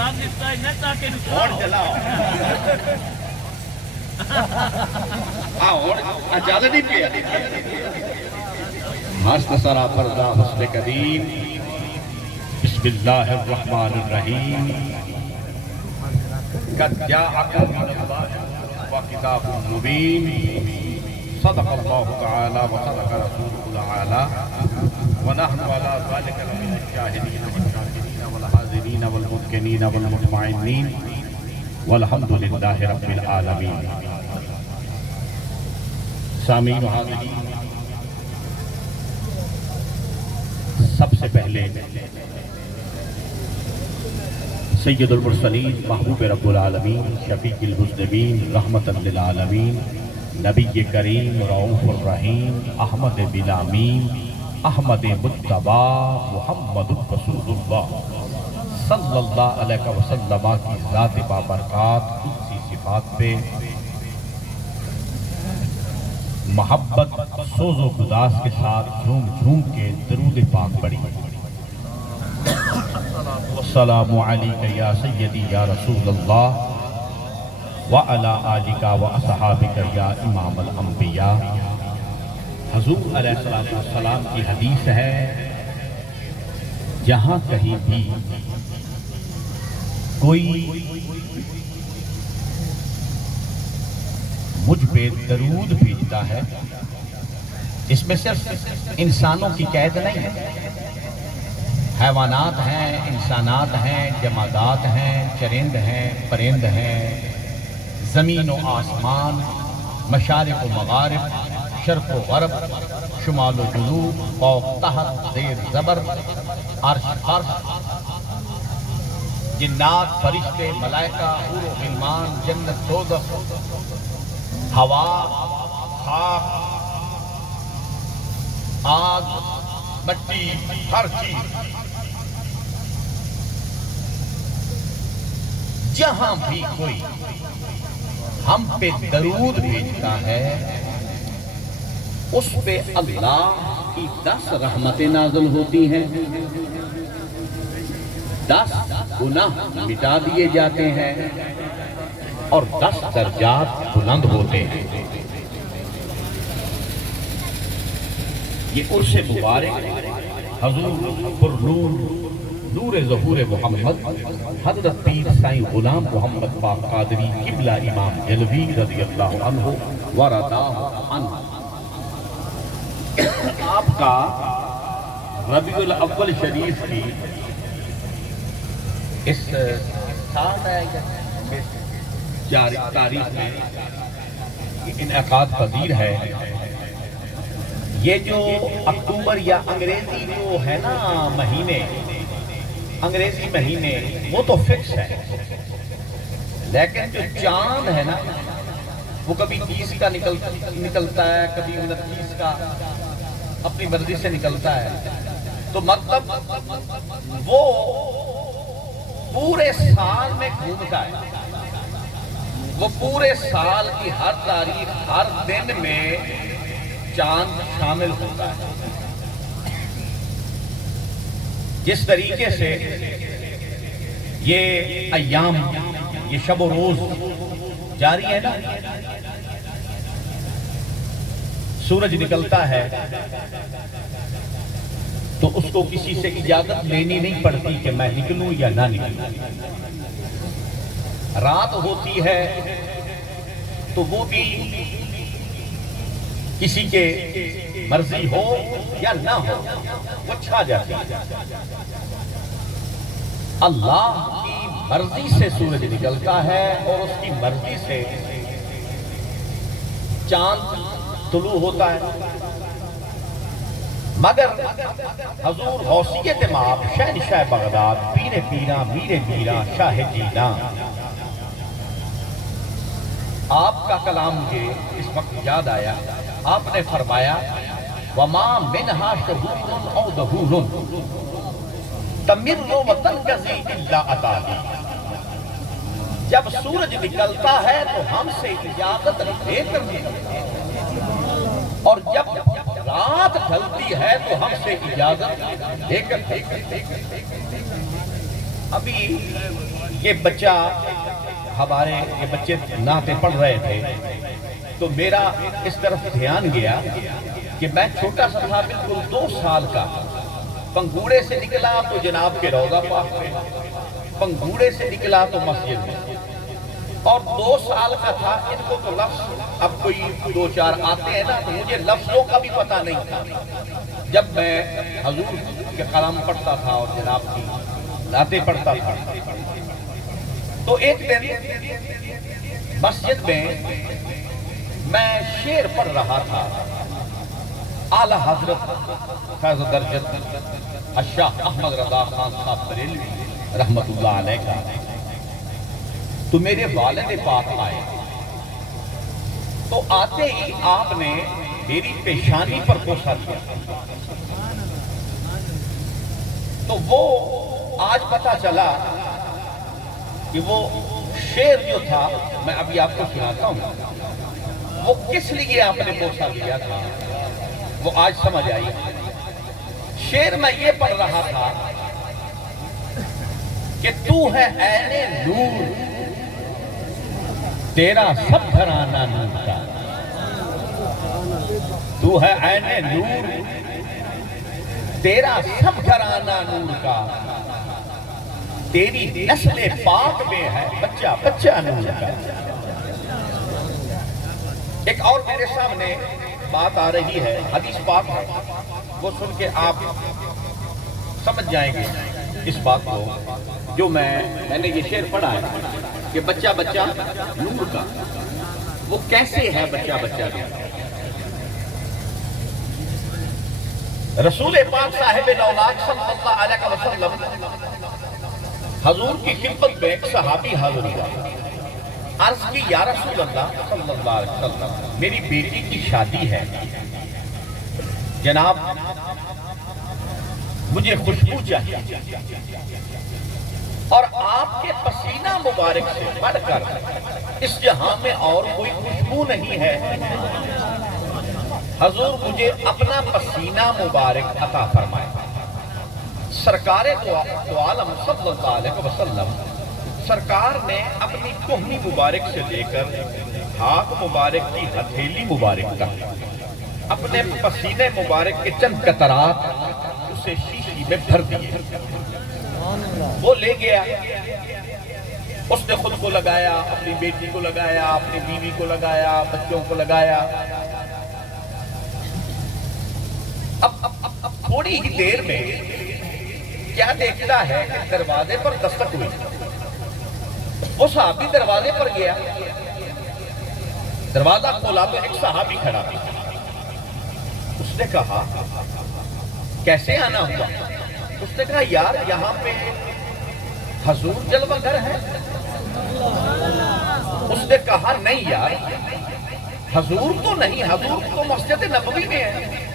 اور چلاؤ اور اجازت نہیں پیا مست سرا پردہ حسن کریم بسم اللہ الرحمن الرحیم قد جاءکم من اللہ وکتاب مبین صدق اللہ تعالی وصدق رسولہ العالی ونحن على ذلك لمن الشاهدين والشاكرين والحاضرين والمذكرين والمطمئنين والحمد لله رب العالمين. سامعین و حاضرین، سب سے پہلے سید المرسلین محبوب رب العالمین شفیع المذنبین رحمت للعالمین نبی کریم رؤوف الرحیم احمد بلامین احمد مجتبی محمد رسول اللہ صلی اللہ علیہ وسلم کی ذات بابرکات قدسی صفات پہ محبت سوز و گداز کے ساتھ جھوم جھوم کے درود پاک پڑھی. السلام علیکہ یا سیدی یا رسول اللہ وعلی آلکہ واصحابکہ یا امام الانبیاء. حضور علیہ السلام کی حدیث ہے، جہاں کہیں بھی کوئی مجھ پہ درود بھیجتا ہے، اس میں صرف انسانوں کی قید نہیں ہے، حیوانات ہیں، انسانات ہیں، جمادات ہیں، چرند ہیں، پرند ہیں، زمین و آسمان، مشارق و مغارب، شرق و غرب، شمال و جنوب، فوق تحت، زیر زبر، عرش فرش، جنات، فرشتے، ملائکہ، حور و غلمان، جنت، دوزخ، ہوا، خاک، آگ، مٹی، ہر چیز جہاں بھی کوئی ہم پہ درود بھیجتا ہے، اس پہ اللہ کی 10 رحمتیں نازل ہوتی ہیں، 10 گناہ مٹا دیے جاتے ہیں اور 10 درجات بلند ہوتے ہیں. یہ عرش مبارک حضور پر نور ظہور محمد حضرت پیر سائیں غلام محمد پاک قادری قبلہ امام جلوی رضی اللہ عنہ ورضاہ عنہ آپ کا ربیع الاول شریف کی اس سال تاریخ میں انعقاد پذیر ہے. یہ جو اکتوبر یا انگریزی جو ہے نا مہینے، انگریزی مہینے وہ تو فکس ہے، لیکن جو چاند ہے نا وہ کبھی 30 کا نکلتا ہے، کبھی 29 کا، اپنی مرضی سے نکلتا ہے. تو مطلب وہ پورے سال میں گھومتا ہے، وہ پورے سال کی ہر تاریخ، ہر دن میں چاند شامل ہوتا ہے. جس طریقے سے یہ ایام، یہ شب و روز جاری ہے نا، سورج نکلتا ہے تو اس کو کسی سے اجازت لینی نہیں پڑتی کہ میں نکلوں یا نہ نکلوں. رات ہوتی ہے تو وہ بھی کسی کے مرضی ہو یا نہ ہو وہ چھا جاتی ہے. اللہ کی مرضی سے سورج نکلتا ہے اور اس کی مرضی سے چاند طلوع ہوتا ہے. مگر حضور غوثیت مآب شہنشاہ بغداد پیر پیراں میر میراں شاہ جیلاں، آپ کا کلام مجھے اس وقت یاد آیا. آپ نے فرمایا وَمَا مِنْهَا شَهُورٌ أَوْ دَهُورٌ تَمِرُّ وَتَنْقَضِي إِلَّا أَتَانِي. جب سورج نکلتا ہے تو ہم سے اجازت لے کر نکلتا ہے، اور جب رات ڈھلتی ہے تو ہم سے اجازت لے کر. ابھی یہ بچہ ہمارے یہ بچے نعتیں پڑھ رہے تھے تو میرا اس طرف دھیان گیا کہ میں چھوٹا سا تھا، بالکل 2 سال کا، پنگوڑے سے نکلا تو جناب کے روضہ پاک میں، پنگوڑے سے نکلا تو مسجد میں، اور 2 سال کا تھا۔ ان کو تو لفظ اب کوئی 2-4 آتے ہیں نا، تو مجھے لفظوں کا بھی پتہ نہیں تھا۔ جب میں حضور کے کلام پڑھتا تھا اور جناب کی نعتیں پڑھتا تھا تو ایک دن مسجد میں شعر پڑھ رہا تھا، اعلیٰ حضرت فیض درجت الشاہ احمد رضا خان صاحب بریلوی رحمت اللہ علیہ کا، تو میرے والد پاک آئے، تو آتے ہی آپ نے میری پیشانی پر بوسہ دیا۔ تو وہ آج پتا چلا کہ وہ شعر جو تھا، میں ابھی آپ کو سناتا ہوں، وہ کس لیے آپ نے بوسہ دیا تھا، وہ آج سمجھ آئی۔ شعر میں یہ پڑھ رہا تھا کہ تو ہے عین نور، تیرا سب گھرانہ نور کا، تو ہے عین نور، تیرا سب گھرانہ نور کا، تیری نسل پاک میں ہے بچہ بچہ نور کا۔ ایک اور میرے سامنے بات آ رہی ہے، حدیث پاک ہے، وہ سن کے آپ سمجھ جائیں گے اس بات کو، جو میں نے یہ شعر پڑھا ہے کہ بچہ بچہ نور کا، وہ کیسے ہے بچہ بچہ کا؟ رسول پاک صاحب الاولاق صلی اللہ علیہ وسلم حضور کی خدمت میں ایک صحابی حاضر ہوا، عرض کی یا رسول اللہ صلی اللہ علیہ وسلم، میری بیٹی کی شادی ہے، جناب مجھے خوشبو چاہیے، اور آپ کے پسینہ مبارک سے بڑھ کر اس جہاں میں اور کوئی خوشبو نہیں ہے، حضور مجھے اپنا پسینہ مبارک عطا فرمائے۔ سرکار دو عالم صلی اللہ علیہ وسلم سرکار نے اپنی کہنی مبارک سے لے کر ہاتھ مبارک کی ہتھیلی مبارک تک اپنے پسینے مبارک کے چند قطرات اسے شیشی میں بھر دیے، وہ لے گیا، اس نے خود کو لگایا، اپنی بیٹی کو لگایا، اپنی بیوی کو لگایا، بچوں کو لگایا۔ اب تھوڑی ہی دیر میں کیا دیکھتا ہے کہ دروازے پر دستک ہوئی، وہ صحابی دروازے پر گیا، دروازہ کھولا تو ایک صحابی کھڑا تھا، اس نے کہا کیسے آنا ہوا؟ اس نے کہا یار یہاں پہ حضور جلوہ گر ہے؟ اس نے کہا نہیں یار، حضور تو نہیں، حضور تو مسجد نبوی میں ہے،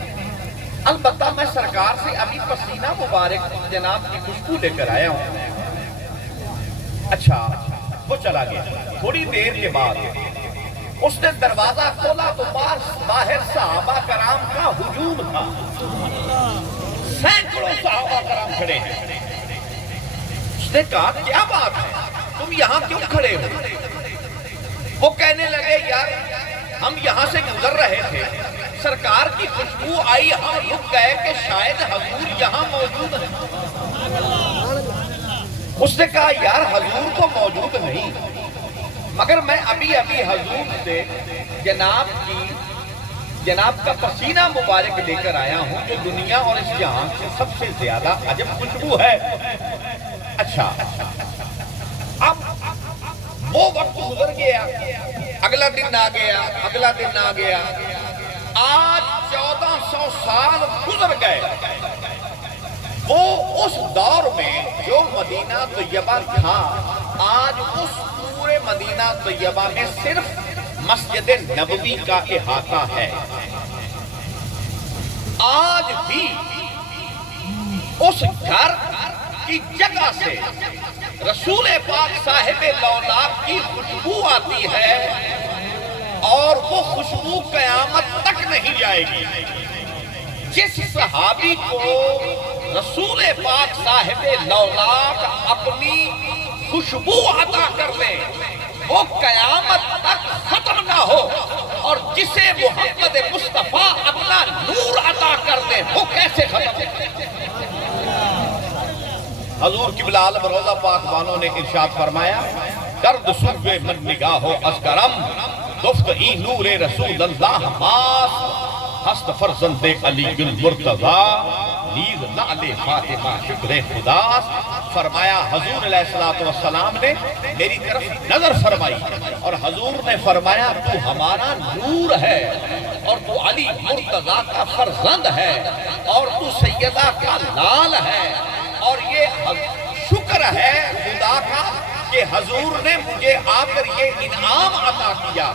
البتہ میں سرکار سے ابھی پسینہ مبارک جناب کی خوشبو لے کر آیا ہوں۔ اچھا، وہ چلا گیا۔ تھوڑی دیر کے بعد اس نے دروازہ کھولا تو باہر صحابہ کرام کا ہجوم تھا، سینکڑوں صحابہ کرام کھڑے ہیں۔ اس نے کہا کیا بات ہے، تم یہاں کیوں کھڑے ہو؟ وہ کہنے لگے یار ہم یہاں سے گزر رہے تھے، سرکار کی خوشبو آئی، ہم رک گئے کہ شاید حضور یہاں موجود ہیں۔ اس نے کہا یار حضور تو موجود نہیں، مگر میں ابھی حضور سے جناب کا پسینہ مبارک لے کر آیا ہوں، جو دنیا اور اس جہاں سے سب سے زیادہ عجب خوشبو ہے۔ اچھا، اب وہ وقت گزر گیا، اگلا دن آ گیا، اگلا دن آ گیا، آج 1400 سال گزر گئے۔ وہ اس دور میں جو مدینہ طیبہ تھا، آج اس پورے مدینہ طیبہ میں صرف مسجد نبوی کا احاطہ ہے۔ آج بھی اس گھر کی جگہ سے رسول پاک صاحب لولاک کی خوشبو آتی ہے، اور وہ خوشبو قیامت تک نہیں جائے گی۔ جس صحابی کو رسول پاک صاحب لولاک اپنی خوشبو عطا کر دے وہ قیامت تک ختم نہ ہو، اور جسے محمد مصطفیٰ اپنا نور عطا کر دے وہ کیسے ختم ہو؟ حضور قبلہ عالم روضہ پاک بانوں نے ارشاد فرمایا کرد صوبے من نگاہو از کرم دفت ای نور رسول اللہ ماس ہست فرزند علی المرتضی نیز لعل فاطمہ شکر خداس۔ فرمایا حضور علیہ السلام نے میری طرف نظر فرمائی اور حضور نے فرمایا تو ہمارا نور ہے اور تو علی مرتضی کا فرزند ہے اور تو سیدہ کا لال ہے، اور یہ شکر ہے خدا کا کہ حضور نے مجھے آ کر یہ انعام عطا کیا۔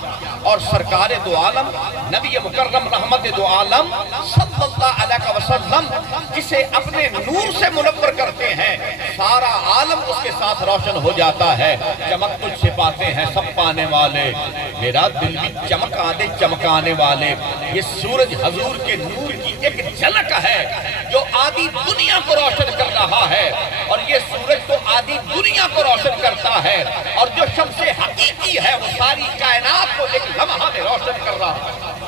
اور سرکار دو عالم نبی مکرم رحمت دو عالم صلی اللہ علیہ وسلم جسے اپنے نور سے منور کرتے ہیں سارا عالم اس کے ساتھ روشن ہو جاتا ہے۔ چمک تجھ سے پاتے ہیں سب پانے والے، میرا دل بھی چمک آدے چمکانے والے۔ یہ سورج حضور کے نور کی ایک جھلک ہے جو آدھی دنیا کو روشن کر رہا ہے، اور یہ سورج تو آدھی دنیا کو روشن کرتا ہے، اور جو شمس حقیقی ہے وہ ساری کائنات کو ایک لمحہ میں روشن کر رہا ہے۔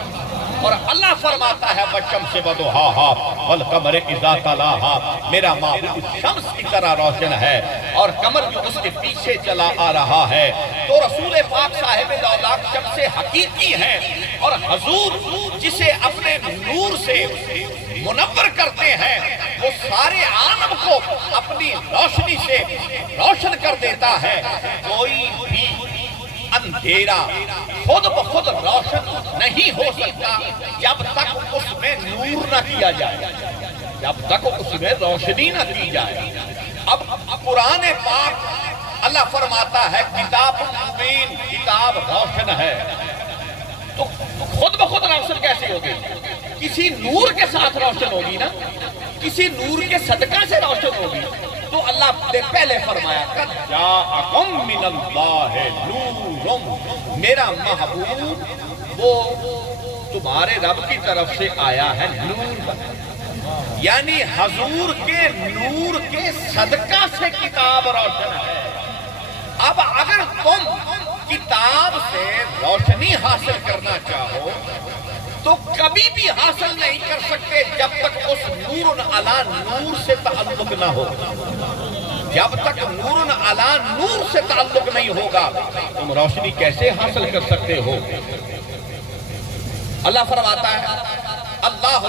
اور اللہ فرماتا ہے وَالشَّمْسِ وَضُحَاهَا وَالْقَمَرِ إِذَا تَلَاهَا، میرا معبود شمس کی طرح روشن ہے اور قمر جو اس کے پیچھے چلا آ رہا ہے۔ تو رسول پاک صاحب دولت شمس حقیقی ہے، اور حضور جسے اپنے نور سے منور کرتے ہیں وہ سارے عالم کو اپنی روشنی سے روشن کر دیتا ہے۔ کوئی بھی اندھیرا خود بخود روشن نہیں ہو سکتا جب تک اس میں نور نہ کیا جائے، جب تک اس میں روشنی نہ کی جائے۔ اب قرآن پاک اللہ فرماتا ہے کتاب مبین، کتاب روشن ہے، تو خود بخود روشن کیسے ہوگی؟ کسی نور کے ساتھ روشن ہوگی نا، کسی نور کے صدقہ سے روشن ہوگی۔ تو اللہ نے پہلے فرمایا قد جاءکم من اللہ نور، میرا محبوب وہ تمہارے رب کی طرف سے آیا ہے نور، یعنی حضور کے نور کے صدقہ سے کتاب روشن ہے۔ اب اگر تم کتاب سے روشنی حاصل کرنا چاہو تو کبھی بھی حاصل نہیں کر سکتے جب تک اس نور علی نور سے تعلق نہ ہو۔ جب تک نور علی نور سے تعلق نہیں ہوگا تم روشنی کیسے حاصل کر سکتے ہو؟ اللہ فرماتا ہے اللہ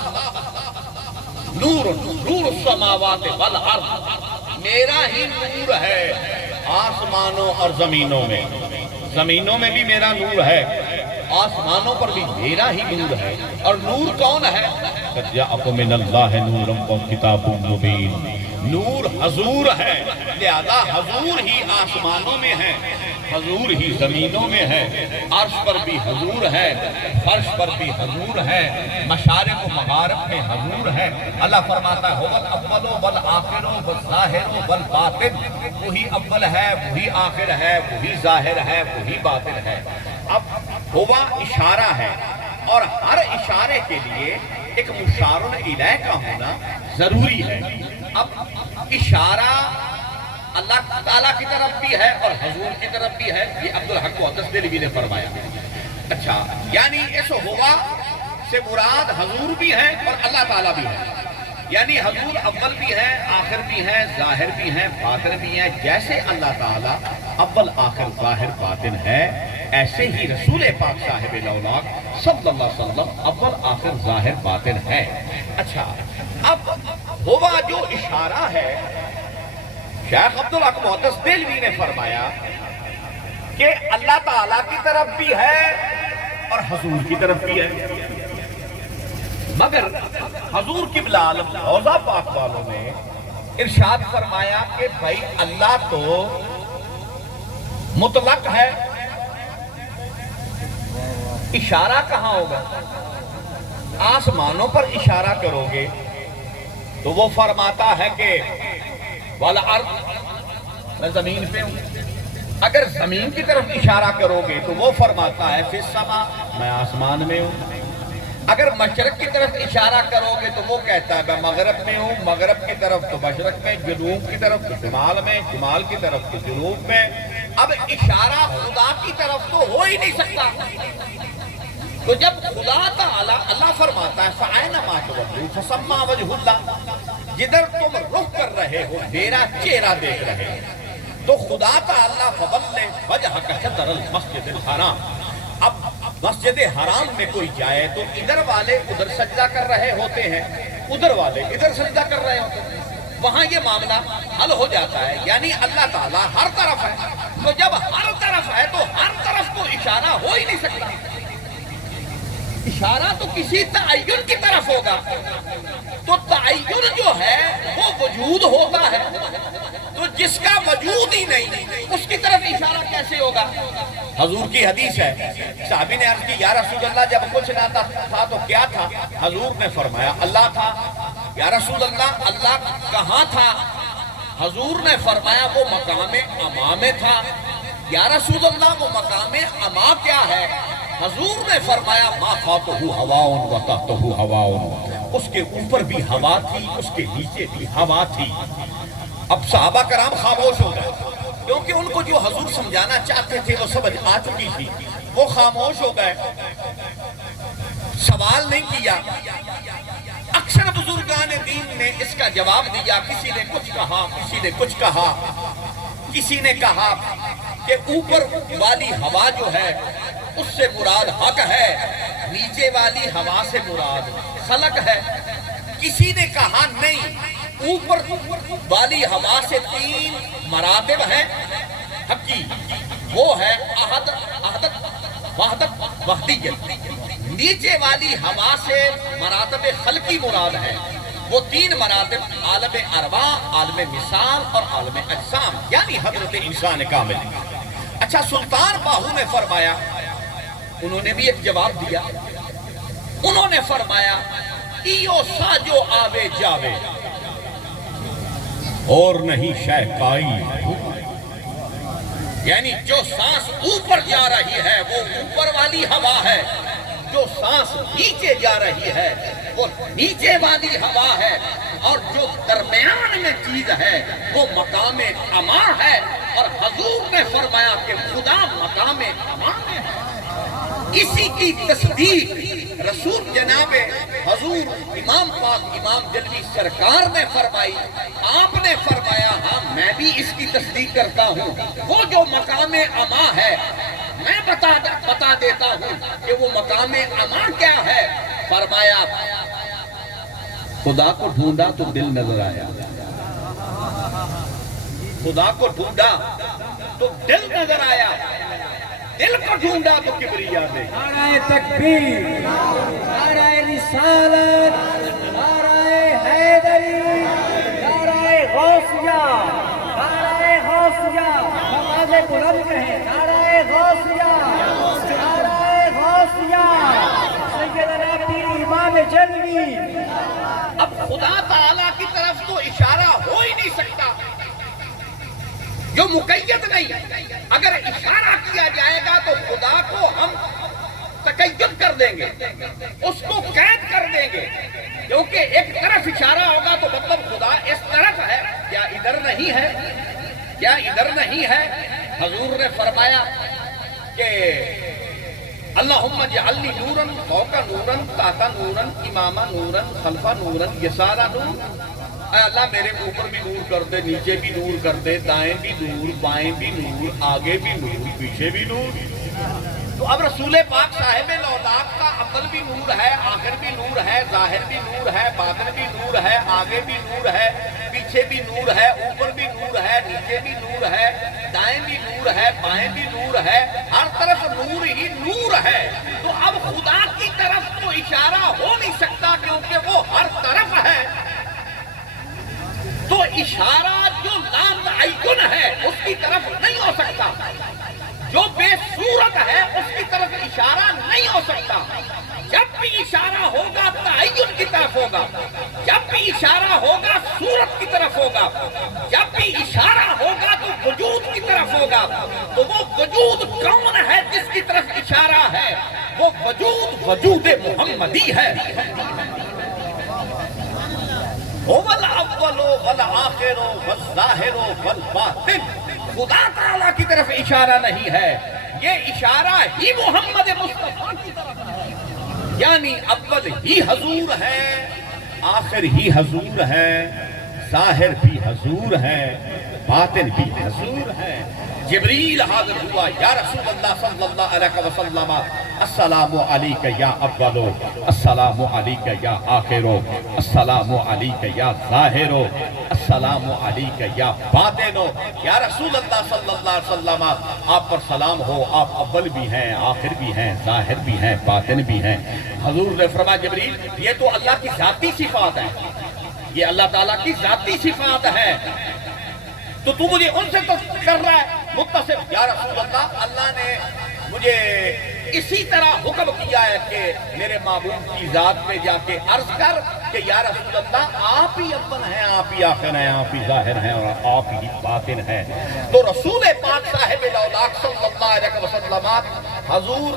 نور نور السماوات والارض، میرا ہی نور ہے آسمانوں اور زمینوں میں، زمینوں میں بھی میرا نور ہے، آسمانوں پر بھی میرا ہی نور ہے۔ اور نور کون ہے؟ قد جاءکم من اللہ نور وکتاب مبین، نور حضور ہے، لہذا حضور ہی آسمانوں میں ہے، حضور ہی زمینوں میں ہے، عرش پر بھی حضور ہے، فرش پر بھی حضور ہے، مشارق و مغارب میں حضور ہے۔ اللہ فرماتا ہے هو الاول والآخر والظاہر والباطن، وہی اول ہے، وہی آخر ہے، وہی ظاہر ہے، وہی باطن ہے۔ اب ہوا اشارہ ہے، اور ہر اشارے کے لیے ایک مشار الیہ کا ہونا ضروری ہے۔ اب اشارہ اللہ تعالیٰ کی طرف بھی ہے اور حضور کی طرف بھی ہے، یہ عبدالحق وحدت دہلوی نے فرمایا۔ اچھا، یعنی اس ہوا سے مراد حضور بھی ہے اور اللہ تعالیٰ بھی ہے، یعنی حضور اول بھی ہے، آخر بھی ہے، ظاہر بھی ہے، باطن بھی ہے۔ جیسے اللہ تعالیٰ اول آخر ظاہر باطن ہے، ایسے ہی رسول پاک صاحب الاولاق صلی اللہ علیہ وسلم اول آخر ظاہر باطن ہے۔ اچھا، اب ہوا جو اشارہ ہے، شیخ عبدالحق محدث دہلوی نے فرمایا کہ اللہ تعالیٰ کی طرف بھی ہے اور حضور کی طرف بھی ہے، مگر حضور قبلہ عالم روضہ پاک والوں نے ارشاد فرمایا کہ بھائی اللہ تو مطلق ہے، اشارہ کہاں ہوگا؟ آسمانوں پر اشارہ کرو گے تو وہ فرماتا ہے کہ والارض، میں زمین پہ ہوں۔ اگر زمین کی طرف اشارہ کرو گے تو وہ فرماتا ہے فی السماء، میں آسمان میں ہوں۔ اگر مشرق کی طرف اشارہ کرو گے تو وہ کہتا ہے میں مغرب میں ہوں، مغرب کی طرف تو مشرق میں، جنوب کی طرف تو شمال میں، شمال کی طرف تو جنوب میں۔ اب اشارہ خدا کی طرف تو ہو ہی نہیں سکتا۔ تو جب خدا تعالی اللہ فرماتا ہے فَأَيْنَمَا تُوَلُّوا فَثَمَّ وَجْهُ اللَّهِ، جدھر تم رخ کر رہے ہو میرا چہرہ دیکھ رہے ہو، تو خدا تعالی فَوَلِّ وَجْهَكَ شَطْرَ الْمَسْجِدِ الْحَرَامِ۔ اب مسجد حرام میں کوئی جائے تو ادھر والے ادھر سجدہ کر رہے ہوتے ہیں، ادھر والے ادھر سجدہ کر رہے ہوتے ہیں، وہاں یہ معاملہ حل ہو جاتا ہے۔ یعنی اللہ تعالیٰ ہر طرف ہے، تو جب ہر طرف ہے تو ہر طرف تو اشارہ ہو ہی نہیں سکتا۔ اشارہ تو کسی تعین کی طرف ہوگا، تو تعین جو ہے وہ وجود ہوتا ہے، تو جس کا وجود ہی نہیں اس کی طرف اشارہ کیسے ہوگا؟ حضور کی حدیث ہے، صحابی نے عرض کی یا رسول اللہ جب کچھ نہ تھا تو کیا تھا؟ حضور نے فرمایا اللہ تھا۔ یا رسول اللہ اللہ کہاں تھا؟ حضور نے فرمایا وہ مقام اما میں تھا۔ یا رسول اللہ وہ مقام اما کیا ہے؟ حضور نے فرمایا ما فوقہ ہواء و تحتہ ہواء، اس کے اوپر بھی ہوا تھی، اس کے نیچے بھی ہوا تھی۔ اب صحابہ کرام خاموش ہو گئے، کیونکہ ان کو جو حضور سمجھانا چاہتے تھے وہ سمجھ آ چکی تھی، وہ خاموش ہو گئے، سوال نہیں کیا۔ اکثر بزرگان دین نے اس کا جواب دیا، کسی نے کچھ کہا، کسی نے کچھ کہا، کسی نے کہا کہ اوپر والی ہوا جو ہے اس سے مراد حق ہے، نیچے والی ہوا سے مراد خلق ہے۔ کسی نے کہا نہیں، اوپر والی ہوا سے 3 مراتب ہیں حق کی، وہ ہے احد، احدت، وحدت، وحدیت۔ نیچے والی ہوا سے مراتب خلقی مراد ہے، وہ 3 مراتب عالم ارواح، عالم مثال اور عالم اجسام، یعنی حضرت انسان کامل۔ اچھا سلطان باہو نے فرمایا، انہوں نے بھی ایک جواب دیا، انہوں نے فرمایا ایو ساجو آوے جاوے اور نہیں شے کائی، یعنی جو سانس اوپر جا رہی ہے وہ اوپر والی ہوا ہے، جو سانس نیچے جا رہی ہے وہ نیچے والی ہوا ہے، اور جو درمیان میں چیز ہے وہ مقام اما ہے۔ اور حضور نے فرمایا کہ خدا مقام اما میں ہے۔ اسی کی تصدیق رسول جناب حضور امام پاک امام جلوی سرکار نے فرمائی۔ آپ نے فرمایا ہاں میں بھی اس کی تصدیق کرتا ہوں، وہ جو مقام اما ہے میں بتا دیتا ہوں کہ وہ مقام اما کیا ہے۔ فرمایا خدا کو ڈھونڈا تو دل نظر آیا، خدا کو ڈھونڈا تو دل نظر آیا، دل کو ڈھونڈا تو کبریا دے۔ نعرہ تکبیر، نعرہ رسالت، نعرہ حیدری، نعرہ غوثیہ، نعرہ غوثیہ، آواز بلند کہیں نعرہ غوثیہ، نعرہ غوثیہ، سیدنا پیر امام جلوی۔ اب خدا تعالیٰ کی طرف تو اشارہ ہو ہی نہیں سکتا جو مقید نہیں۔ اگر اشارہ کیا جائے گا تو خدا کو ہم تقید کر دیں گے، اس کو قید کر دیں گے، کیونکہ ایک طرف اشارہ ہوگا تو مطلب خدا اس طرف ہے، کیا ادھر نہیں ہے؟ کیا ادھر نہیں ہے؟ حضور نے فرمایا کہ اللہم اجعلنی نوراً فوق نوراً تحت نوراً امام نوراً خلف نوراً یسار نور۔ اے اللہ میرے اوپر بھی نور کر دے، نیچے بھی نور کر دے، دائیں بھی نور، بائیں بھی نور، آگے بھی نور، پیچھے بھی نور۔ تو اب رسول پاک صاحب لولاک کا عمل بھی نور ہے، آخر بھی نور ہے، ظاہر بھی نور ہے، باطن بھی نور ہے، آگے بھی نور ہے، پیچھے بھی نور ہے، اوپر بھی نور ہے، نیچے بھی نور ہے، دائیں بھی نور ہے، بائیں بھی نور ہے، ہر طرف نور ہی نور ہے۔ تو اب خدا کی طرف تو اشارہ ہو نہیں سکتا کیونکہ وہ ہر طرف ہے۔ تو اشارہ جو لا تعین ہے اس کی طرف نہیں ہو سکتا، جو بے صورت ہے اس کی طرف اشارہ نہیں ہو سکتا۔ جب بھی اشارہ ہوگا تعین کی طرف ہوگا، جب بھی اشارہ ہوگا صورت کی طرف ہوگا، جب بھی اشارہ ہوگا تو وجود کی طرف ہوگا۔ ہوگا تو وہ وجود کون ہے جس کی طرف اشارہ ہے؟ وہ وجود محمدی ہے۔ هو الاول والآخر والظاہر والباطن، خدا تعالیٰ کی طرف اشارہ نہیں ہے، یہ اشارہ ہی محمد مصطفیٰ کی طرف ہے، یعنی اول ہی حضور ہے، آخر ہی حضور ہے، ظاہر بھی حضور ہے، باطن بھی حضور ہے۔ جبریل حاضر ہوا، یا رسول اللہ صلی اللہ علیہ وسلم السلام علیک یا اولو، السلام علیک یا آخرو، السلام علیک یا ظاہرو، السلام علیک یا باطنو۔ یا رسول اللہ صلی اللہ علیہ وسلم آپ پر سلام ہو، آپ اول بھی ہیں، آخر بھی ہیں، ظاہر بھی ہیں، باطن بھی ہیں۔ حضور نے فرمایا جبریل یہ تو اللہ کی ذاتی صفات ہے، یہ اللہ تعالیٰ کی ذاتی صفات ہے، تو تو مجھے ان سے تو کر رہا ہے متصف۔ یا رسول اللہ، اللہ نے مجھے اسی طرح حکم کیا ہے کہ میرے معبود کی ذات پہ جا کے عرض کر کہ یا رسول اللہ آپ ہی اول ہیں، آپ ہی آخر ہیں، آپ ہی ظاہر ہیں اور آپ ہی باطن ہیں۔ تو رسول پاک صاحب الاولاق صلی اللہ علیہ وسلم حضور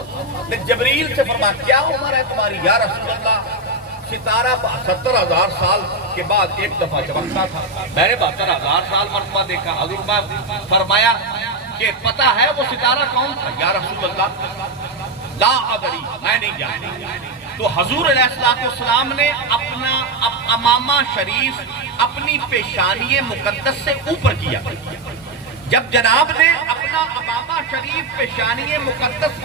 نے جبریل سے فرمایا کیا عمر ہے تمہاری؟ یا رسول اللہ ستارہ 70,000 سال کے بعد ایک دفعہ چمکتا تھا، میں نے 72,000 سال مرتبہ دیکھا۔ حضور نے فرمایا کہ پتہ ہے وہ ستارہ کون تھا؟ یا رسول اللہ لا ادری، میں نہیں جانتا۔ تو حضور علیہ السلام نے اپنا امامہ شریف اپنی پیشانی مقدس سے اوپر کیا۔ جب جناب نے اپنا امامہ شریف پیشانی مقدس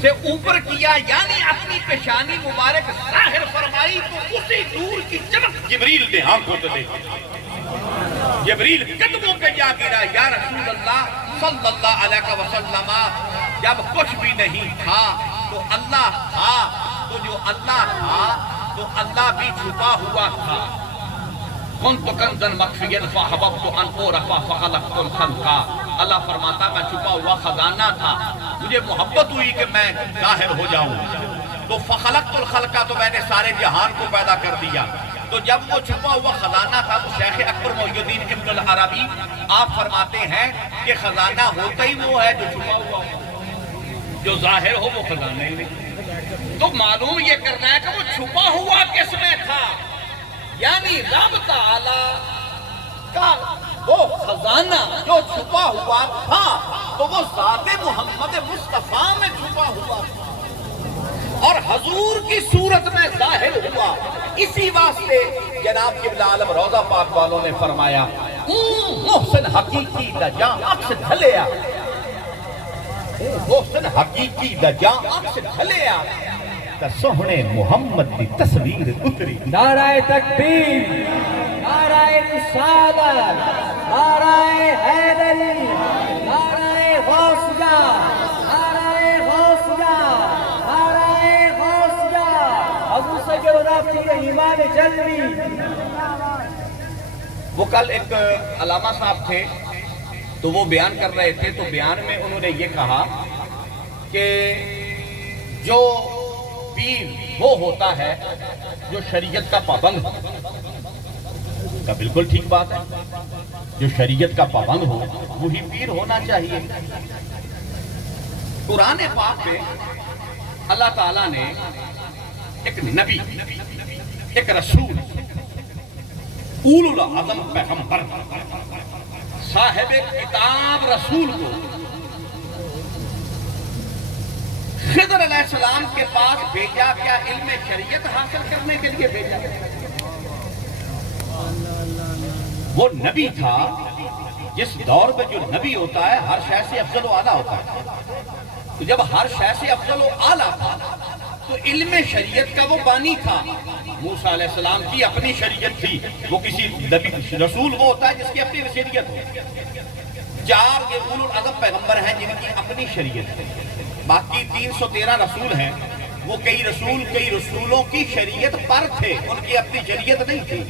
سے اوپر کیا، یعنی اپنی پیشانی مبارک ظاہر فرمائی، تو اسی نور کی چمک جبریل نے آنکھوں سے دیکھی۔ جبریل قدموں پہ جا گرا، یا رسول اللہ صلی اللہ علیہ وسلم جب کچھ بھی نہیں تھا تو اللہ تھا، تو جو اللہ تھا تو اللہ بھی چھپا ہوا تھا۔ كنت كنزا مخفيا فاحببت ان اعرف فخلقت الخلق، اللہ فرماتا میں چھپا ہوا خزانہ تھا، مجھے محبت ہوئی کہ میں ظاہر ہو جاؤں، تو فخلقت الخلق، تو میں نے سارے جہان کو پیدا کر دیا۔ تو جب وہ چھپا ہوا خزانہ تھا تو شیخ اکبر محی الدین ابن العربی آپ فرماتے ہیں کہ خزانہ ہوتا ہی وہ ہے جو چھپا ہوا ہو، جو ظاہر ہو وہ خزانہ ہی نہیں۔ تو معلوم یہ کرنا ہے کہ وہ چھپا ہوا کس میں تھا، یعنی رب تعالیٰ کا وہ خزانہ جو چھپا ہوا تھا تو وہ ذات محمد مصطفیٰ میں چھپا ہوا تھا اور حضور کی صورت میں ظاہر ہوا۔ اسی واسطے جناب قبلہ عالم روضہ پاک والوں نے فرمایا محسن حقیقی لجاں عکس ڈھلیا، محسن حقیقی لجاں عکس ڈھلیا، سوہنے محمد کی تصویر اتری۔ نعرہ تکبیر، نعرہ رسالت، نعرہ حیدری، نعرہ غوثیہ، نعرہ غوثیہ، نعرہ غوثیہ، حضور سید الرافعی امام جلوی۔ وہ کل ایک علامہ صاحب تھے تو وہ بیان کر رہے تھے، تو بیان میں انہوں نے یہ کہا کہ جو پیر وہ ہوتا ہے جو شریعت کا پابند ہو، کا بالکل ٹھیک بات ہے، جو شریعت کا پابند ہو وہی پیر ہونا چاہیے۔ قرآن پاک میں اللہ تعالیٰ نے ایک نبی، ایک رسول، اولو العظم پیغمبر، صاحب کتاب رسول کو خضر علیہ السلام کے پاس بھیجا، کیا علم شریعت حاصل کرنے کے لیے بھیجا؟ وہ نبی تھا، جس دور میں جو نبی ہوتا ہے ہر شے سے افضل و اعلیٰ ہوتا ہے، تو جب ہر شے سے افضل و اعلیٰ تھا تو علم شریعت کا وہ بانی تھا۔ موسیٰ علیہ السلام کی اپنی شریعت تھی، وہ کسی نبی رسول وہ ہوتا ہے جس کی اپنی شریعت ہو۔ 4 یہ اولو العظم پیغمبر ہیں جن کی اپنی شریعت ہے، باقی 313 رسول ہیں، وہ کئی رسولوں کی شریعت پر تھے، ان کی اپنی شریعت نہیں تھی،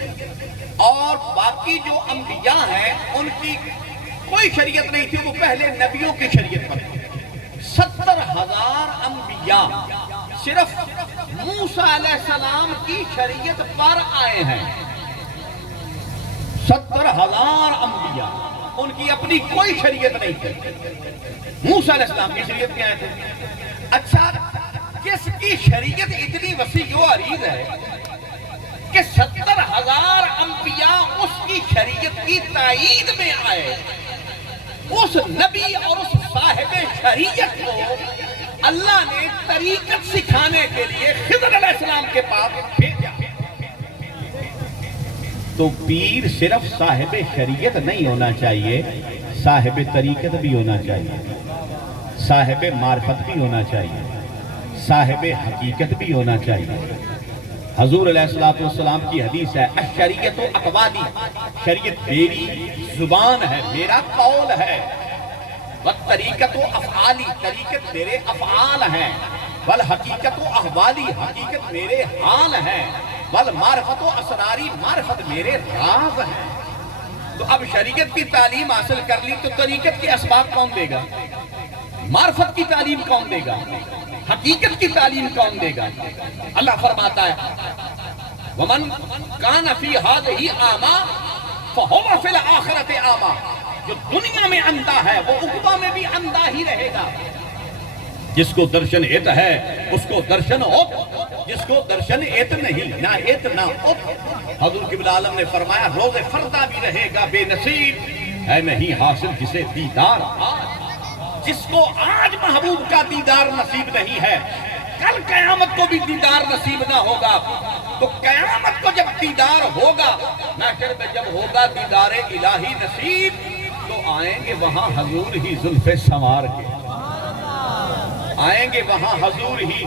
اور باقی جو انبیاء ہیں ان کی کوئی شریعت نہیں تھی، وہ پہلے نبیوں کی شریعت پر تھے۔ 70,000 انبیاء صرف موسیٰ علیہ السلام کی شریعت پر آئے ہیں، 70,000 انبیاء ان کی اپنی کوئی شریعت نہیں تھی، موسیٰ علیہ السلام کی شریعت کیا ہے؟ اچھا، جس کی شریعت اتنی وسیع و عریض ہے کہ 70,000 انبیاء اس کی شریعت کی تائید میں آئے، اس نبی اور اس صاحب شریعت کو اللہ نے طریقت سکھانے کے لیے خضر علیہ السلام کے پاس بھیجا۔ تو پیر صرف صاحب شریعت نہیں ہونا چاہیے، صاحب طریقت بھی ہونا چاہیے، صاحب معرفت بھی ہونا چاہیے، صاحب حقیقت بھی ہونا چاہیے۔ حضور علیہ السلام کی حدیث ہے، الشریعت اقوالی، شریعت میری زبان ہے، میرا قول ہے، والطریقت افعالی، طریقت میرے افعال ہیں، والحقیقت احوالی، حقیقت میرے حال ہیں، والمعرفت اسراری، معرفت میرے راز ہیں۔ تو اب شریعت کی تعلیم حاصل کر لی تو طریقت کے اسباب کون دے گا؟ معرفت کی تعلیم کون دے گا؟ حقیقت کی تعلیم کون دے گا؟ اللہ فرماتا ہے وَمَنْ كَانَ فِي هَذِهِ أَعْمَىٰ فَهُوَ فِي الْآخِرَةِ أَعْمَىٰ، جو دنیا میں اندھا ہے وہ عقبہ میں بھی اندھا ہی رہے گا۔ جس کو درشن ایت ہے اس کو درشن اوت، جس کو درشن ایت نہیں، نہ ایت نہ اوت۔ حضور قبلہ عالم نے فرمایا روز فردہ بھی رہے گا بے نصیب، ہے نہیں حاصل جسے دیدار آج۔ جس کو آج محبوب کا دیدار نصیب نہیں ہے، کل قیامت کو بھی دیدار نصیب نہ ہوگا۔ تو قیامت کو جب دیدار ہوگا، محشر میں جب ہوگا دیدار الہی نصیب، تو آئیں گے وہاں حضور ہی زلف سنوار کے، آئیں گے وہاں حضور ہی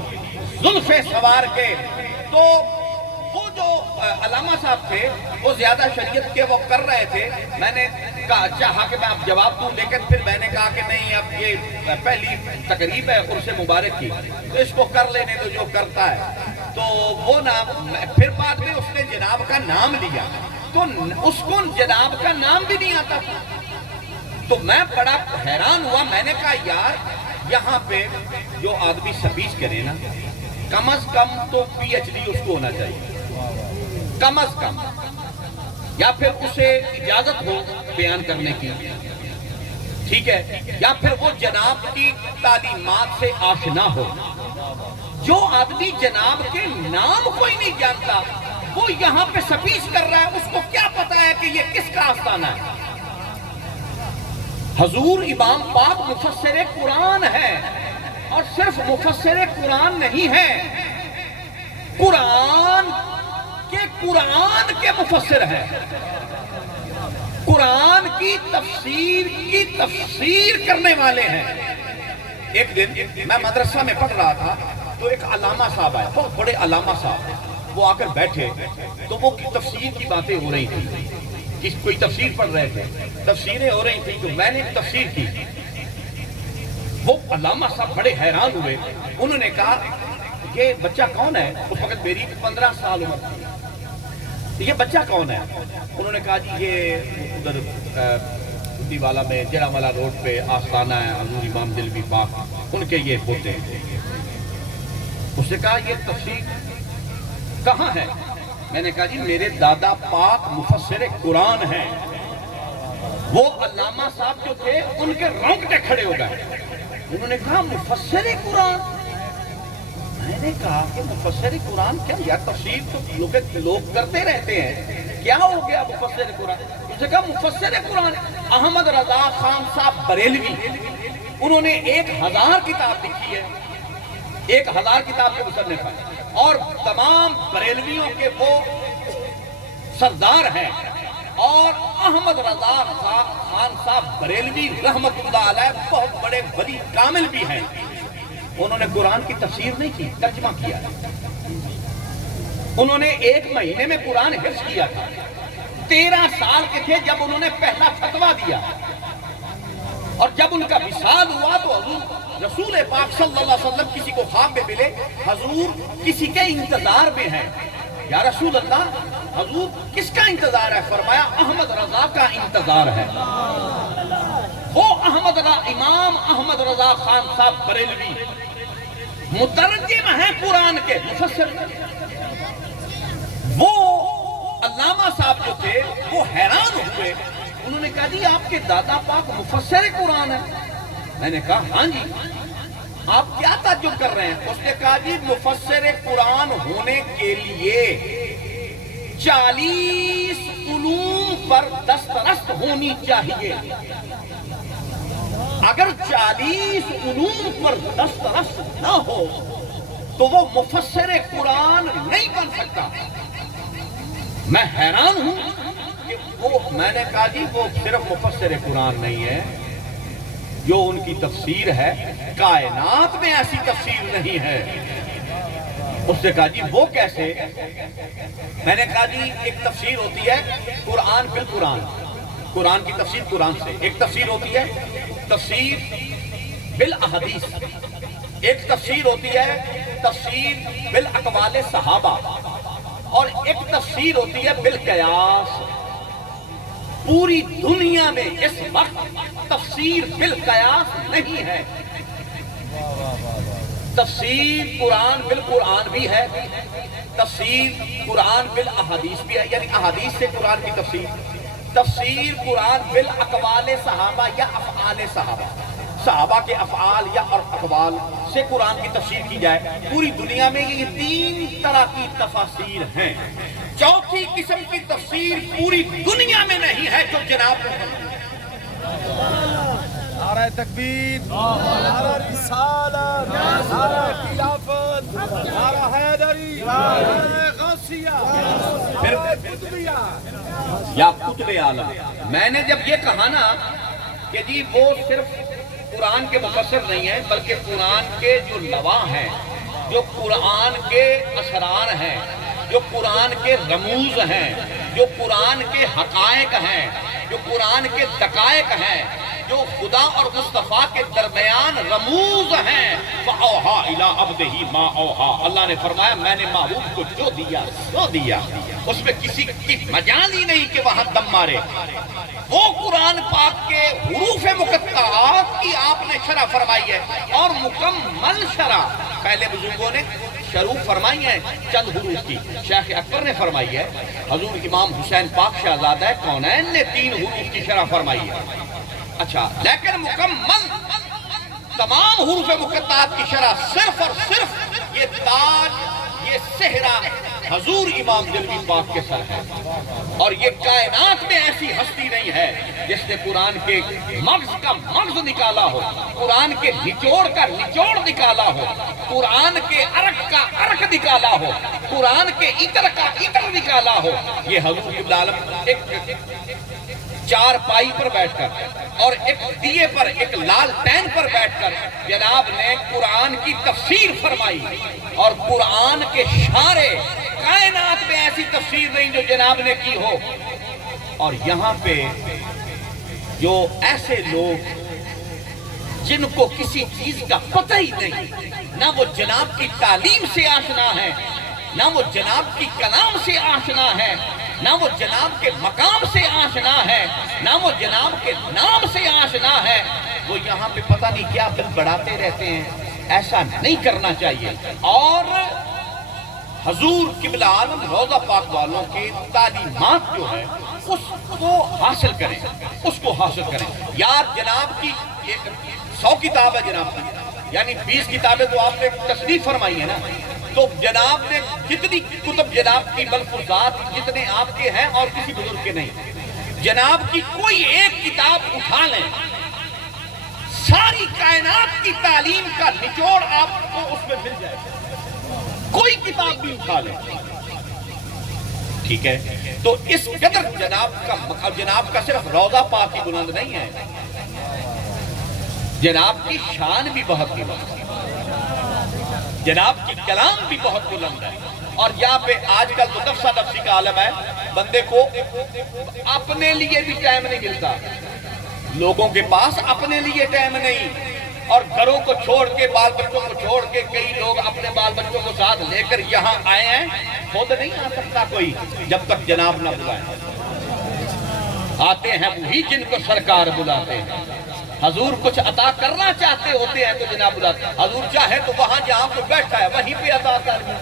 زلف سنوار کے۔ تو وہ جو علامہ صاحب تھے وہ زیادہ شریعت کے وہ کر رہے تھے، میں نے چاہا کہ میں اب جواب دوں، لیکن پھر میں نے کہا کہ نہیں، اب یہ پہلی تقریب ہے عرس مبارک کی، تو اس کو کر لینے دو جو کرتا ہے۔ تو وہ نام پھر بعد میں اس نے جناب کا نام لیا، تو اس کو جناب کا نام بھی نہیں آتا تھا۔ تو میں بڑا حیران ہوا، میں نے کہا یار یہاں پہ جو آدمی سپیچ کرے نا، کم از کم تو پی ایچ ڈی اس کو ہونا چاہیے، کم از کم، یا پھر اسے اجازت ہو بیان کرنے کی، ٹھیک ہے، یا پھر وہ جناب کی تعلیمات سے آشنا ہو۔ جو آدمی جناب کے نام کوئی نہیں جانتا وہ یہاں پہ سپیچ کر رہا ہے، اس کو کیا پتا ہے کہ یہ کس کا آستانہ ہے؟ حضور امام پاک مفسر قرآن ہے، اور صرف مفسر قرآن نہیں ہے، قرآن کے مفسر ہیں، قرآن کی تفسیر کرنے والے ہیں۔ ایک دن میں مدرسہ میں پڑھ رہا تھا تو ایک علامہ صاحب آئے، بہت بڑے علامہ صاحب، وہ آ کر بیٹھے تو وہ تفسیر کی باتیں ہو رہی تھی، کوئی تفسیر پڑھ رہے تھے، تفسیریں ہو رہی تھی، تو میں نے تفسیر کی۔ وہ علامہ صاحب بڑے حیران ہوئے، انہوں نے کہا یہ بچہ کون ہے؟ اس وقت میری 15 سال عمر تھی، یہ بچہ کون ہے؟ انہوں نے کہا جی یہ ادھر دی والا میں جڑا والا روڈ پہ آستانہ ہے حضور امام دلوی پاک، ان کے یہ پوتے ہیں۔ اس نے کہا یہ تفسیر کہاں ہے؟ میں نے کہا جی میرے دادا پاک مفسر قرآن ہیں۔ وہ علامہ صاحب جو تھے ان کے رونگٹے کھڑے ہو گئے، انہوں نے کہا مفسر قرآن؟ میں نے کہا کہ مفسر قرآن کیا یار، تفسیر تو لوگ کرتے رہتے ہیں، کیا ہو گیا مفسر قرآن؟ اس نے کہا مفسر قرآن احمد رضا خان صاحب بریلوی، انہوں نے 1000 کتاب لکھی ہے، 1000 کتاب کے مصنف ہیں، اور تمام بریلویوں کے وہ سردار ہیں، اور احمد رضا خان صاحب بریلوی رحمت اللہ علیہ بہت بڑے ولی کامل بھی ہیں۔ انہوں نے قرآن کی تفسیر نہیں کی، ترجمہ کیا ہے۔ انہوں نے 1 مہینے میں قرآن حفظ کیا تھا، 13 سال کے تھے جب انہوں نے پہلا فتویٰ دیا، اور جب ان کا وصال ہوا تو حضور رسول پاک صلی اللہ علیہ وسلم کسی کو خواب میں ملے، حضور کسی کے انتظار میں ہیں۔ یا رسول اللہ، حضور کس کا انتظار ہے؟ فرمایا احمد رضا کا انتظار ہے۔ وہ امام احمد رضا خان صاحب بریلوی مترجم ہیں قرآن کے، مفسر۔ وہ علامہ صاحب جو تھے وہ حیران ہوئے انہوں نے کہا جی آپ کے دادا پاک مفسر قرآن ہے. میں نے کہا ہاں جی. آپ کیا تعجب کر رہے ہیں؟ اس نے کہا جی مفسر قرآن ہونے کے لیے 40 علوم پر دسترست ہونی چاہیے. اگر 40 علوم پر دسترست نہ ہو تو وہ مفسر قرآن نہیں بن سکتا. میں حیران ہوں کہ میں نے کہا جی وہ صرف مفسر قرآن نہیں ہے، جو ان کی تفسیر ہے کائنات میں ایسی تفسیر نہیں ہے. اس نے کہا جی وہ کیسے؟ میں نے کہا جی ایک تفسیر ہوتی ہے قرآن بالقرآن، قرآن کی تفسیر قرآن سے. ایک تفسیر ہوتی ہے تفسیر بالاحادیث، ایک تفسیر ہوتی ہے تفسیر بالاقوال صحابہ، اور ایک تفسیر ہوتی ہے بالقیاس. پوری دنیا میں اس وقت تفسیر بالقیاس نہیں ہے. تفسیر قرآن بالقرآن بھی ہے، تفسیر قرآن بالاحادیث بھی ہے، یعنی احادیث سے قرآن کی تفسیر. تفسیر قرآن بالاقوال صحابہ یا افعال صحابہ، صحابہ کے افعال یا اقوال سے قرآن کی تفسیر کی جائے. پوری دنیا میں یہ 3 طرح کی تفاسیر ہیں. چوتھی قسم کی تفسیر پوری دنیا میں نہیں ہے جو جناب نے. نعرہ تکبیر، نعرہ رسالت، نعرہ خلافت، نعرہ حیدری، نعرہ غوثیہ، پھر یا قطب عالم. میں نے جب یہ کہا نا کہ جی وہ صرف قرآن کے مفسر نہیں ہیں بلکہ قرآن کے جو لواء ہیں، جو قرآن کے اسرار ہیں، جو قرآن کے رموز ہیں، جو قرآن کے حقائق ہیں، جو قرآن کے دقائق ہیں، جو خدا اور مصطفیٰ کے درمیان رموز ہیں. فَأَوْحَا إِلَىٰ عَبْدِهِ مَا أَوْحَا. اللہ نے فرمایا میں نے محبوب کو جو دیا سو دیا. اس میں کسی کی مجال ہی نہیں کہ وہاں دم مارے. وہ قرآن پاک کے حروف مقطعات کی آپ نے شرح فرمائی ہے، اور مکمل شرح پہلے بزرگوں نے شروع فرمائی ہے. چند حروف کی شیخ اکبر نے فرمائی ہے، حضور امام حسین پاک شہزادہ کونین نے 3 حروف کی شرح فرمائی ہے. اچھا، لیکن مکمل تمام حروف مقطعات کی شرح صرف اور صرف یہ تاج، یہ صحرا حضور امام دلوی پاک کے سر ہے. اور یہ کائنات میں ایسی ہستی نہیں ہے جس نے قرآن کے مغز کا مغز نکالا ہو، قرآن کے نچوڑ کا نچوڑ نکالا ہو، قرآن کے عرق کا عرق نکالا ہو، قرآن کے عطر کا عطر نکالا ہو. یہ حضور ابن عالم ایک 4 پائی پر بیٹھ کر اور ایک دیے پر، ایک لالٹین پر بیٹھ کر جناب نے قرآن کی تفسیر فرمائی. اور قرآن کے شارے کائنات میں ایسی تفسیر نہیں جو جناب نے کی ہو. اور یہاں پہ جو ایسے لوگ جن کو کسی چیز کا پتہ ہی نہیں، نہ وہ جناب کی تعلیم سے آشنا ہے، نہ وہ جناب کی کلام سے آشنا ہے، نہ وہ جناب کے مقام سے آشنا ہے، نہ وہ جناب کے نام سے آشنا ہے، وہ یہاں پہ پتہ نہیں کیا دل بڑھاتے رہتے ہیں. ایسا نہیں کرنا چاہیے. اور حضور قبلہ عالم روضہ پاک والوں کی تعلیمات جو ہے اس کو حاصل کریں، اس کو حاصل کریں. یار جناب کی 100 کتاب ہے جناب کی، یعنی 20 کتابیں تو آپ نے تصنیف فرمائی ہے نا. تو جناب نے جتنی کتب جناب کی ملفوظات جتنے آپ کے ہیں اور کسی بزرگ کے نہیں، جناب کی کوئی ایک کتاب اٹھا لیں، ساری کائنات کی تعلیم کا نچوڑ آپ کو اس میں مل جائے گا. کوئی کتاب بھی اٹھا لیں، ٹھیک ہے. تو اس قدر جناب کا صرف روضہ پاک کی بلند نہیں ہے، جناب کی شان بھی بہت بلند ہے، جناب کی کلام بھی بہت بلند ہے. اور یہاں پہ آج کل تو نفسا نفسی کا عالم ہے، بندے کو اپنے لیے بھی ٹائم نہیں ملتا، لوگوں کے پاس اپنے لیے ٹائم نہیں. اور گھروں کو چھوڑ کے، بال بچوں کو چھوڑ کے، کئی لوگ اپنے بال بچوں کو ساتھ لے کر یہاں آئے ہیں. خود نہیں آ سکتا کوئی جب تک جناب نہ بلائے. آتے ہیں وہی جن کو سرکار بلاتے ہیں. حضور کچھ عطا کرنا چاہتے ہوتے ہیں تو جناب بلاتے ہیں. حضور چاہے تو وہاں جہاں پہ بیٹھا ہے وہیں پہ عطا کر دیں.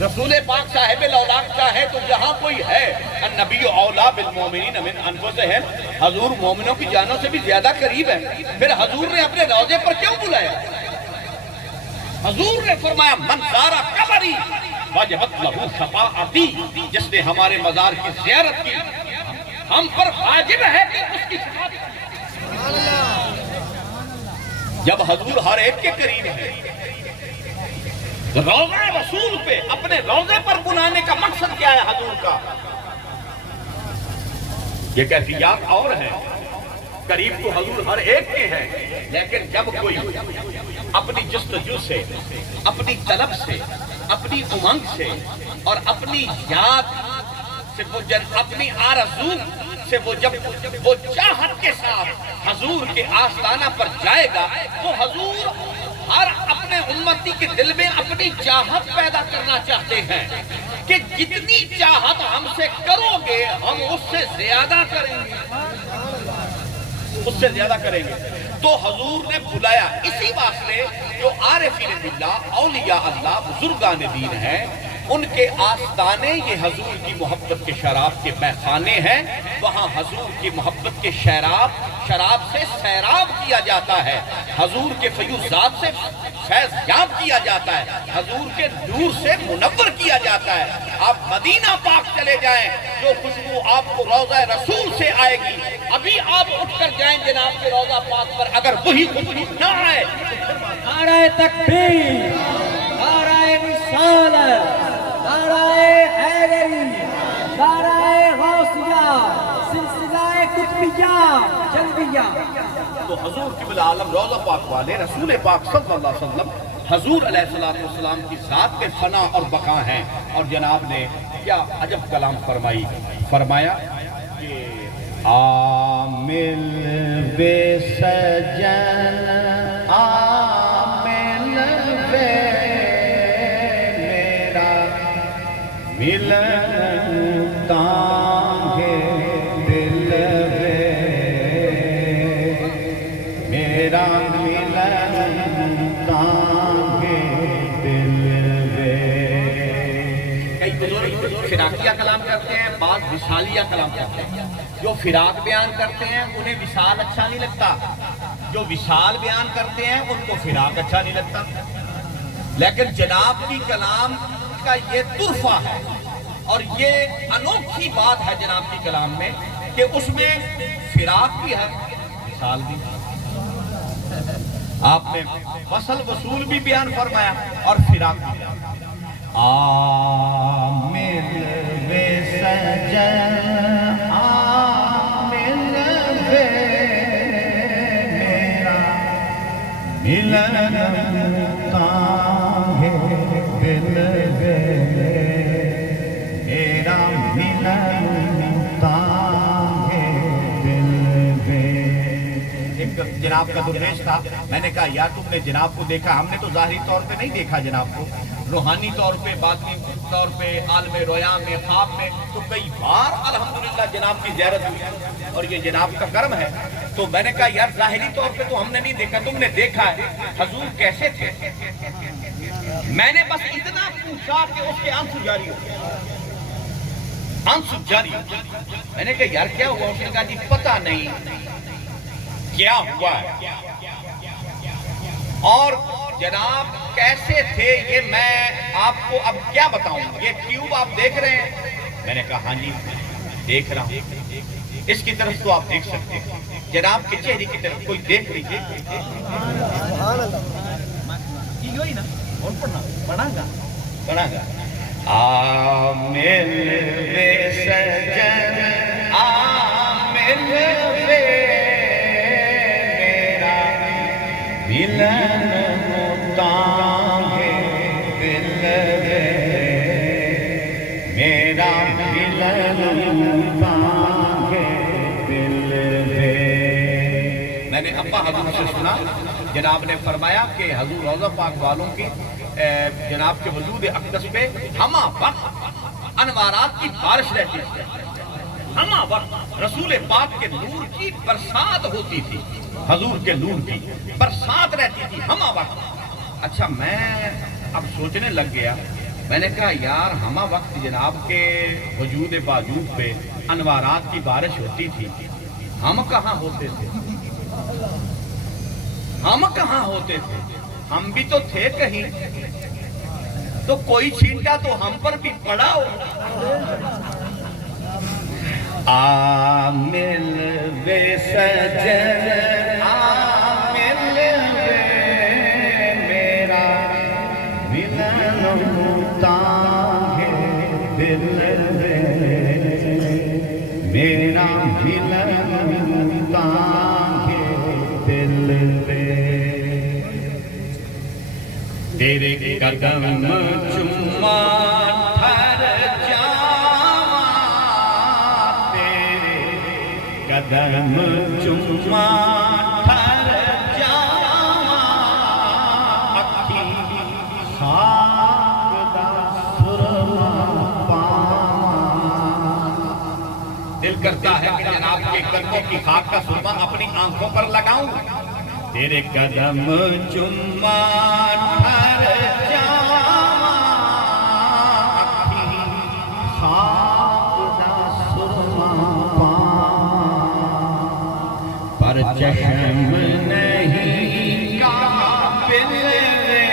رسول پاک صاحب الاولاق چاہے تو جہاں کوئی ہے النبی اولا بالمومنین من انفسہم، حضور مومنوں کی جانوں سے بھی زیادہ قریب ہے، پھر حضور نے اپنے روضے پر کیوں بلایا؟ حضور نے فرمایا من زار قبری وجبت لہ شفاعتی، جس نے ہمارے مزار کی زیارت کی ہم پر واجب ہے کہ اس کی شفاعت۔ جب حضور ہر ایک کے قریب ہے، روضہ رسول پہ اپنے روضے پر بلانے کا مقصد کیا ہے حضور کا؟ یہ کیفیات اور ہیں، قریب تو حضور ہر ایک کے ہیں، لیکن جب کوئی اپنی جستجو سے، اپنی طلب سے، اپنی امنگ سے اور اپنی یاد سے اپنی آرزو سے جب وہ چاہت کے ساتھ حضور کے آستانہ پر جائے گا تو حضور ہر اپنے امتی کے دل میں اپنی چاہت پیدا کرنا چاہتے ہیں کہ جتنی چاہت ہم سے کرو گے ہم اس سے زیادہ کریں گے، اس سے زیادہ کریں گے۔ تو حضور نے بلایا، اسی واسطے جو عارفین باللہ اولیاء اللہ بزرگان دین ہیں ان کے آستانے یہ حضور کی محبت کے شراب کے میخانے ہیں، وہاں حضور کی محبت کے شراب سے سیراب کیا جاتا ہے، حضور کے فیوزات سے فیض یاب کیا جاتا ہے، حضور کے نور سے منور کیا جاتا ہے۔ آپ مدینہ پاک چلے جائیں، جو خوشبو آپ کو روضہ رسول سے آئے گی، ابھی آپ اٹھ کر جائیں جناب کے روضہ پاک پر، اگر وہی خوشبو نہ آئے۔ نعرہ تکبیر، نعرہ رسالت، نعرہ حیدری، نعرہ غوثیہ، سلسلہ قطبیہ جلویہ۔ تو حضور قبلہ عالم روضہ پاک والے رسول پاک صلی اللہ علیہ وسلم حضور علیہ السلام کی ذات کے فنا اور بقا ہیں، اور جناب نے کیا عجب کلام فرمایا کہ عامل بے سجن عامل بے میرا ملن تانگے دل بے میرا ملن تانگے دل بے۔ کئی بزرگ فراقیہ کلام کرتے ہیں، بعض وصالیہ کلام کرتے ہیں۔ جو فراق بیان کرتے ہیں انہیں وصال اچھا نہیں لگتا، جو وصال بیان کرتے ہیں ان کو فراق اچھا نہیں لگتا، لیکن جناب کی کلام کا یہ طرفہ ہے اور یہ انوکھی بات ہے جناب کی کلام میں کہ اس میں فراق بھی ہے، وصال بھی ہے۔ آپ نے وصل وصول بھی بیان فرمایا اور فراق بھی۔ عامل بے سجن عامل بے میرا ملن تانگے دل بے میرا ملن تانگے دل بے۔ ایک جناب کا درویش تھا، میں نے کہا یار تم نے جناب کو دیکھا، ہم نے تو ظاہری طور پہ نہیں دیکھا جناب کو، روحانی طور پہ، باطنی طور پہ، عالم رویا میں، خواب میں تو کئی بار الحمدللہ جناب کی زیارت ہوئی اور یہ جناب کا کرم ہے۔ تو میں نے کہا یار ظاہری طور پہ تو ہم نے نہیں دیکھا، تم نے دیکھا ہے، حضور کیسے تھے؟ میں نے بس اتنا پوچھا کہ اس کے آنسو جاری ہو گئے، آنسو جاری ہو گئے۔ میں نے کہا یار کیا ہوا؟ اس نے کہا جی پتہ نہیں کیا ہوا ہے، اور جناب کیسے تھے یہ میں آپ کو اب کیا بتاؤں۔ یہ ٹیوب آپ دیکھ رہے ہیں؟ میں نے کہا ہاں جی دیکھ رہا ہوں، اس کی طرف تو آپ دیکھ سکتے ہیں، جناب کے چہرے کی طرف کوئی دیکھ لیجیے۔ پڑھا گا عامل بے سجن عامل بے میرا ملن تانگے دل بے میرا ملن تانگے دل بے۔ میں نے ابا حضور سے سنا، جناب نے فرمایا کہ حضور روضہ پاک والوں کی جناب کے وجود اقدس پہ ہمہ وقت انوارات کی بارش رہتی تھی، ہمہ وقت رسول پاک کے نور کی برسات ہوتی تھی، حضور کے نور کی برسات رہتی تھی ہمہ وقت۔ اچھا میں اب سوچنے لگ گیا میں نے کہا یار ہمہ وقت جناب کے وجود باجود پہ انوارات کی بارش ہوتی تھی، ہم کہاں ہوتے تھے؟ ہم کہاں ہوتے تھے؟ ہم بھی تو تھے کہیں، تو کوئی چھینٹا تو ہم پر بھی پڑا ہو۔ آمل وے سجن آمل وے میرا ملن تاہے دل وے میرا ملن تاہے دل وے تیرے قدم چما ٹھہر جاواں تیرے قدم چما ٹھہر جاواں اکھی خاک دا سرما پاواں۔ دل کرتا ہے کہ جناب کے قدموں کی خاک کا سرما اپنی آنکھوں پر لگاؤں۔ تیرے قدم چما ٹھہر جاواں اکھی خاک دا سرما پاواں، پر چشم نہیں قابل وے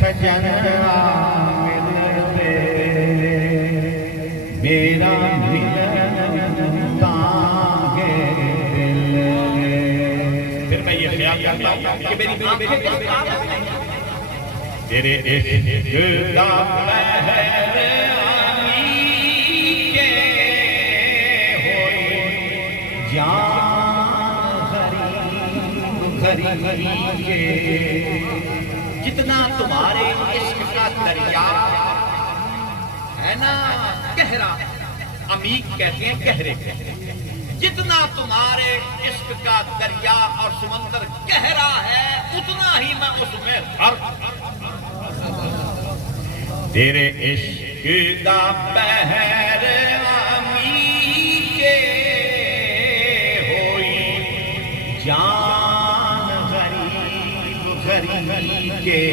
سجن عامل وے میرا ملن تاہے دل وے۔ پھر میں یہ خیال کرتا ہوں کہ میری آنکھیں کس کام ہیں؟ تیرے عشق دا بحر آنی کے ہوئی جان غریب کے، جتنا تمہارے عشق کا دریا ہے نا گہرا، عمیق کہتے ہیں گہرے کہتے ہیں، جتنا تمہارے عشق کا دریا اور سمندر گہرا ہے اتنا ہی میں اس میں غرق۔ تیرے عشق دا بحر عمیق ہوئی جان غریب کے،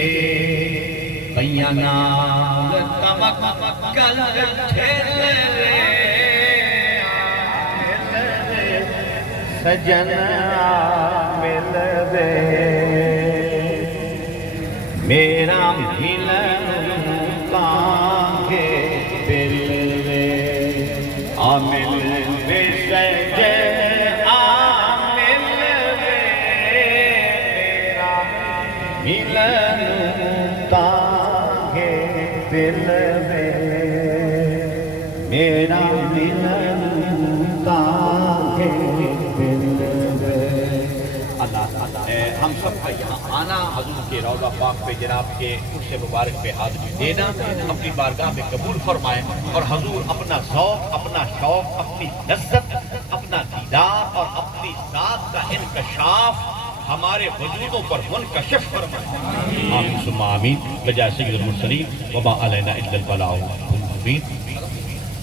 کئیاں نال توکل ٹھہر سجن عامل وے میرا ملن تاہے دل وے، عامل وے سجن عامل وے میرا ملن تاہے دل وے میرا ملن تاہے دل وے۔ ہم سب کا یہاں آنا، حضور کے روضہ پاک پہ جناب کے عرش مبارک پہ حاضری دینا، اپنی بارگاہ میں قبول فرمائیں، اور حضور اپنا ذوق، اپنا شوق، اپنی لذت، اپنا دیدار اور اپنی ذات کا انکشاف ہمارے وجودوں پر منکشف فرمائیں۔ آمین ثم آمین۔ بجائے سید المرسلین وما علینا الا البلاغ المبین۔